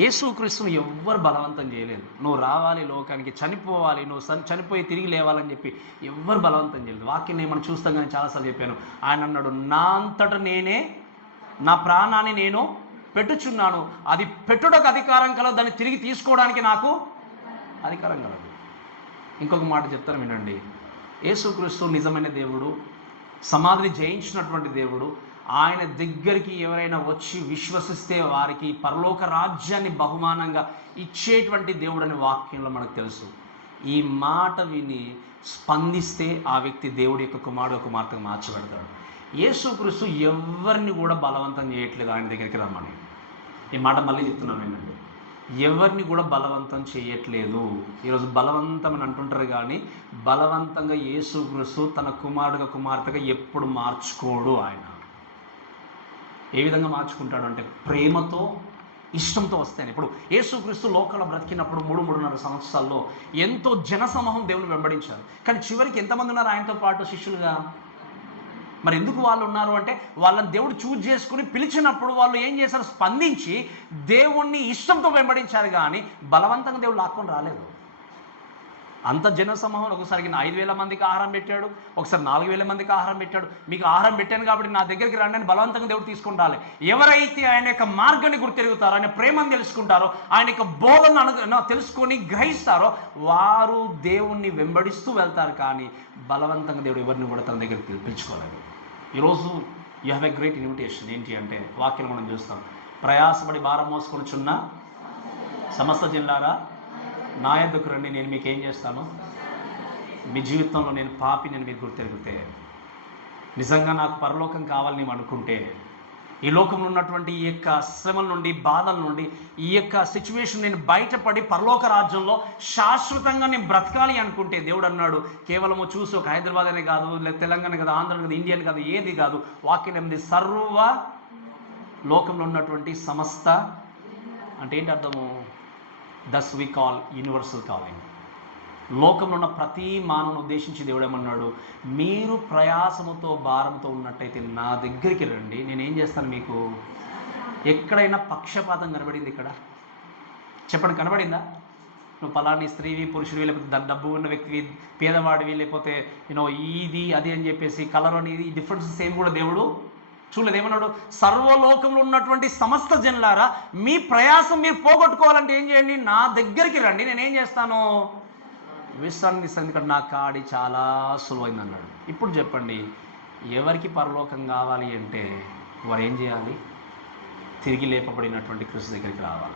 యేసుక్రీస్తుని ఎవ్వరు బలవంతం చేయలేదు. నువ్వు రావాలి లోకానికి, చనిపోవాలి, నువ్వు చనిపోయి తిరిగి లేవాలని చెప్పి ఎవ్వరు బలవంతం చేయలేదు. వాక్యం నేను మనం చూస్తాం కానీ చాలాసార్లు చెప్పాను. ఆయన అన్నాడు, నా అంతట నేనే నా ప్రాణాన్ని నేను పెట్టుచున్నాను, అది పెట్టుటకు అధికారం కలదు, దాన్ని తిరిగి తీసుకోవడానికి నాకు అధికారం కలదు. ఇంకొక మాట చెప్తాను వినండి. యేసుక్రీస్తు నిజమైన దేవుడు, సమాధిని జయించినటువంటి దేవుడు. ఆయన దగ్గరికి ఎవరైనా వచ్చి విశ్వసిస్తే వారికి పరలోక రాజ్యాన్ని బహుమానంగా ఇచ్చేటువంటి దేవుడని వాక్యంలో మనకు తెలుసు. ఈ మాట విని స్పందిస్తే ఆ వ్యక్తి దేవుడి యొక్క కుమారుడు కుమార్తెగా మార్చబడతాడు. యేసుక్రీస్తు ఎవరిని కూడా బలవంతం చేయట్లేదు ఆయన దగ్గరికి రమ్మని. ఈ మాట మళ్ళీ చెప్తున్నాను ఏంటంటే, ఎవరిని కూడా బలవంతం చేయట్లేదు. ఈరోజు బలవంతం అని అంటుంటారు కానీ బలవంతంగా యేసుక్రీస్తు తన కుమారుడుగా కుమార్తెగా ఎప్పుడు మార్చుకోడు. ఆయన ఏ విధంగా మార్చుకుంటాడు అంటే ప్రేమతో, ఇష్టంతో వస్తాయని. ఇప్పుడు యేసుక్రీస్తు లోకంలో బ్రతికినప్పుడు 3-3.5 సంవత్సరాల్లో ఎంతో జనసమూహం దేవుని వెంబడించారు. కానీ చివరికి ఎంతమంది ఉన్నారు ఆయనతో పాటు శిష్యులుగా? మరి ఎందుకు వాళ్ళు ఉన్నారు అంటే, వాళ్ళని దేవుడు చూజ్ చేసుకుని పిలిచినప్పుడు వాళ్ళు ఏం చేశారు? స్పందించి దేవుణ్ణి ఇష్టంతో వెంబడించారు. కానీ బలవంతంగా దేవుడు లాక్కొని రాలేదు. అంత జనసమూహం ఒకసారికి 5,000 మందికి ఆహారం పెట్టాడు, ఒకసారి 4,000 మందికి ఆహారం పెట్టాడు. మీకు ఆహారం పెట్టాను కాబట్టి నా దగ్గరికి రండి అని బలవంతంగా దేవుడు తీసుకుని రాలే. ఎవరైతే ఆయన యొక్క మార్గాన్ని గుర్తెరుగుతారో, ఆయన ప్రేమను తెలుసుకుంటారో, ఆయన యొక్క బోధనను తెలుసుకొని గ్రహిస్తారో వారు దేవుణ్ణి వెంబడిస్తూ వెళ్తారు. కానీ బలవంతంగా దేవుడు ఎవరిని కూడా తన దగ్గరికి పిలుచుకోలేదు. ఈరోజు you have a great invitation. ఏంటి అంటే వాక్యం మనం చూస్తాం, ప్రయాసపడి భారం మోసుకొనిచున్న సమస్త జనులారా నా యొద్దకు రండి, నేను మీకు ఏం చేస్తాను? మీ జీవితంలో నేను పాపి, నేను మీకు గుర్తెరిగితే, నిజంగా నాకు పరలోకం కావాలని నీవు అనుకుంటే, ఈ లోకంలో ఉన్నటువంటి ఈ యొక్క శ్రమల నుండి, బాధల నుండి, ఈ యొక్క సిచ్యువేషన్ నేను బయటపడి పరలోక రాజ్యంలో శాశ్వతంగా నేను బ్రతకాలి అనుకుంటే, దేవుడు అన్నాడు కేవలము చూసి ఒక హైదరాబాద్ అనే కాదు, లేదా తెలంగాణ కాదు, ఆంధ్ర కాదు, ఇండియన్ కాదు, ఏది కాదు. వాక్యం ఏమిది? సర్వ లోకంలో ఉన్నటువంటి సమస్త అంటే ఏంటి అర్థము? దస్ వి కాల్ యూనివర్సల్ కాలింగ్. లోకంలో ఉన్న ప్రతి మానవుని ఉద్దేశించి దేవుడు ఏమన్నాడు? మీరు ప్రయాసముతో భారంతో ఉన్నట్టయితే నా దగ్గరికి రండి, నేనేం చేస్తాను మీకు. ఎక్కడైనా పక్షపాతం కనబడింది ఇక్కడ? చెప్పండి, కనబడిందా? నువ్వు పలాని స్త్రీవి, పురుషుడివి, లేకపోతే డబ్బు ఉన్న వ్యక్తివి, పేదవాడివి, లేకపోతే ఇది అది అని చెప్పేసి కలర్ అనేది డిఫరెన్సెస్ ఏమి కూడా దేవుడు చూడలేదు. ఏమన్నాడు? సర్వలోకంలో ఉన్నటువంటి సమస్త జనులారా మీ ప్రయాసం మీరు పోగొట్టుకోవాలంటే ఏం చేయండి? నా దగ్గరికి రండి, నేనేం చేస్తాను? విశ్రాంతి ఇస్తాను, ఎందుకంటే నా కాడి చాలా సులువైంది అన్నాడు. ఇప్పుడు చెప్పండి, ఎవరికి పరలోకం కావాలి అంటే వారు ఏం చేయాలి? తిరిగి లేపబడినటువంటి క్రీస్తు దగ్గరికి రావాలి.